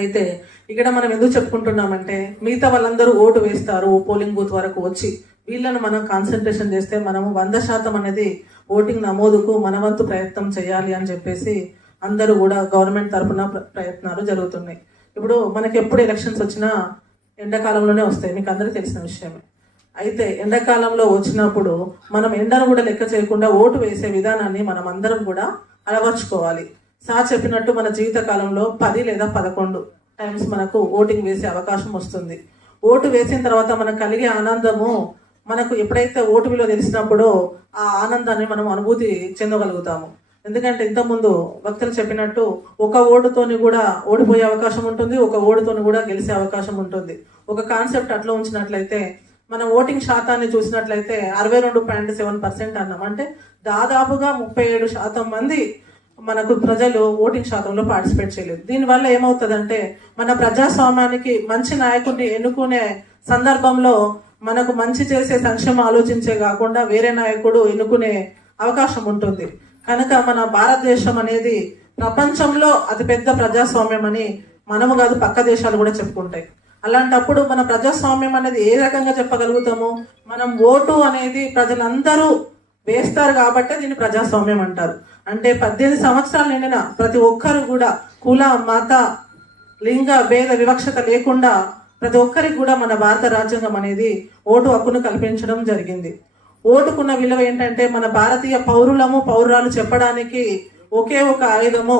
అయితే ఇక్కడ మనం ఎందుకు చెప్పుకుంటున్నామంటే మిగతా వాళ్ళందరూ ఓటు వేస్తారు పోలింగ్ బూత్ వరకు వచ్చి. వీళ్ళను మనం కాన్సన్ట్రేషన్ చేస్తే మనము వంద శాతం అనేది ఓటింగ్ నమోదుకు మన వంతు ప్రయత్నం చేయాలి అని చెప్పేసి అందరూ కూడా గవర్నమెంట్ తరఫున ప్రయత్నాలు జరుగుతున్నాయి. ఇప్పుడు మనకి ఎప్పుడు ఎలక్షన్స్ వచ్చినా ఎండాకాలంలోనే వస్తాయి మీకు అందరికీ తెలిసిన విషయమే అయితే ఎండాకాలంలో వచ్చినప్పుడు మనం ఎండను కూడా లెక్క చేయకుండా ఓటు వేసే విధానాన్ని మనం అందరం కూడా అలవర్చుకోవాలి. సా చెప్పినట్టు మన జీవిత కాలంలో పది లేదా పదకొండు టైమ్స్ మనకు ఓటింగ్ వేసే అవకాశం వస్తుంది. ఓటు వేసిన తర్వాత మనకు కలిగే ఆనందము మనకు ఎప్పుడైతే ఓటు విలువ తెలిసినప్పుడో ఆ ఆనందాన్ని మనం అనుభూతి చెందగలుగుతాము. ఎందుకంటే ఇంతకుముందు భక్తులు చెప్పినట్టు ఒక ఓటుతోని కూడా ఓడిపోయే అవకాశం ఉంటుంది ఒక ఓటుతోని కూడా గెలిచే అవకాశం ఉంటుంది. ఒక కాన్సెప్ట్ అట్లా ఉంచినట్లయితే మనం ఓటింగ్ శాతాన్ని చూసినట్లయితే అరవై రెండు పాయింట్ సెవెన్ పర్సెంట్ అన్నాం. అంటే దాదాపుగా ముప్పై ఏడు శాతం మంది మనకు ప్రజలు ఓటింగ్ శాతంలో పార్టిసిపేట్ చేయలేదు. దీనివల్ల ఏమవుతుందంటే మన ప్రజాస్వామ్యానికి మంచి నాయకుడిని ఎన్నుకునే సందర్భంలో మనకు మంచి చేసే సంక్షేమం ఆలోచించే కాకుండా వేరే నాయకుడు ఎన్నుకునే అవకాశం ఉంటుంది. కనుక మన భారతదేశం అనేది ప్రపంచంలో అతిపెద్ద ప్రజాస్వామ్యం అని మనము కాదు పక్క దేశాలు కూడా చెప్పుకుంటాయి. అలాంటప్పుడు మన ప్రజాస్వామ్యం అనేది ఏ రకంగా చెప్పగలుగుతాము? మనం ఓటు అనేది ప్రజలందరూ వేస్తారు కాబట్టే దీన్ని ప్రజాస్వామ్యం అంటారు. అంటే పద్దెనిమిది సంవత్సరాలు నిండిన ప్రతి ఒక్కరు కూడా కుల మత లింగ భేద వివక్షత లేకుండా ప్రతి ఒక్కరికి కూడా మన భారత రాజ్యాంగం అనేది ఓటు హక్కును కల్పించడం జరిగింది. ఓటుకున్న విలువ ఏంటంటే మన భారతీయ పౌరులము పౌరురాలు చెప్పడానికి ఒకే ఒక ఆయుధము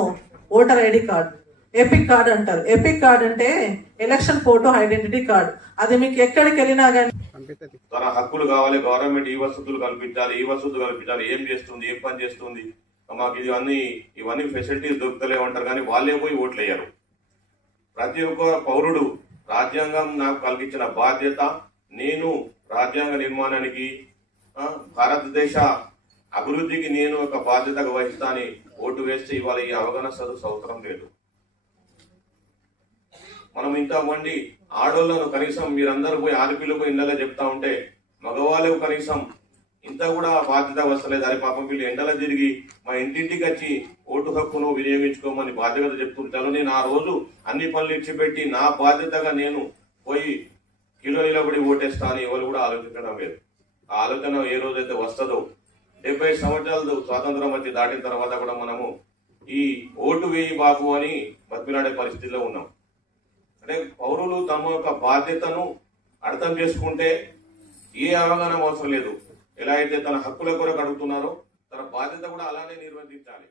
voter ID card. EPIC card అంటారు. ఎపిక్ కార్డ్ అంటే ఎలక్షన్ ఫోటో ఐడెంటిటీ కార్డ్. అది మీకు ఎక్కడికి వెళ్ళినా కానీ తన హక్కులు కావాలి గవర్నమెంట్ ఈ వసతులు కల్పించాలి ఈ వసతులు కల్పించాలి. ఏం చేస్తుంది ఏం పని చేస్తుంది? మాకు ఇవన్నీ ఇవన్నీ ఫెసిలిటీస్ దొరుకుతలేమంటారు కానీ వాళ్ళే పోయి ఓట్లు వేయరు ప్రతి ఒక్క పౌరుడు రాజ్యాంగం నాకు కలిగించిన బాధ్యత నేను రాజ్యాంగ నిర్మాణానికి భారతదేశ అభివృద్ధికి నేను ఒక బాధ్యతగా వహిస్తానని ఓటు వేస్తే ఇవాళ ఈ అవగాహన సదస్సు అవసరం లేదు. మనం ఇంతమంది ఆడోళ్ళను కనీసం మీరందరూ పోయి ఆడపిల్లకు ఇళ్ళలో చెప్తా ఉంటే మగవాళ్ళు కనీసం ఇంత కూడా బాధ్యత వస్తలేదు. అరే పాపం వీళ్ళు ఎండలో తిరిగి మా ఇంటింటికి వచ్చి ఓటు హక్కును వినియోగించుకోమని బాధ్యత చెప్తుంటాను నేను ఆ రోజు అన్ని పనులు ఇచ్చిపెట్టి నా బాధ్యతగా నేను పోయి కిలో నిలబడి ఓటేస్తాను ఎవరు కూడా ఆలోచించడం లేదు. ఆ ఆలోచన ఏ రోజైతే వస్తుందో డెబ్బై సంవత్సరాలు స్వాతంత్రం వచ్చి దాటిన తర్వాత కూడా మనము ఈ ఓటు వేయి బాబు అని బతిమిలాడే పరిస్థితిలో ఉన్నాం. అంటే పౌరులు తమ యొక్క బాధ్యతను అర్థం చేసుకుంటే ఏ అవగాహన అవసరం లేదు. ఎలా అయితే తన హక్కుల కొరకు అడుగుతున్నారో తన బాధ్యత కూడా అలానే నిర్వర్తించాలి.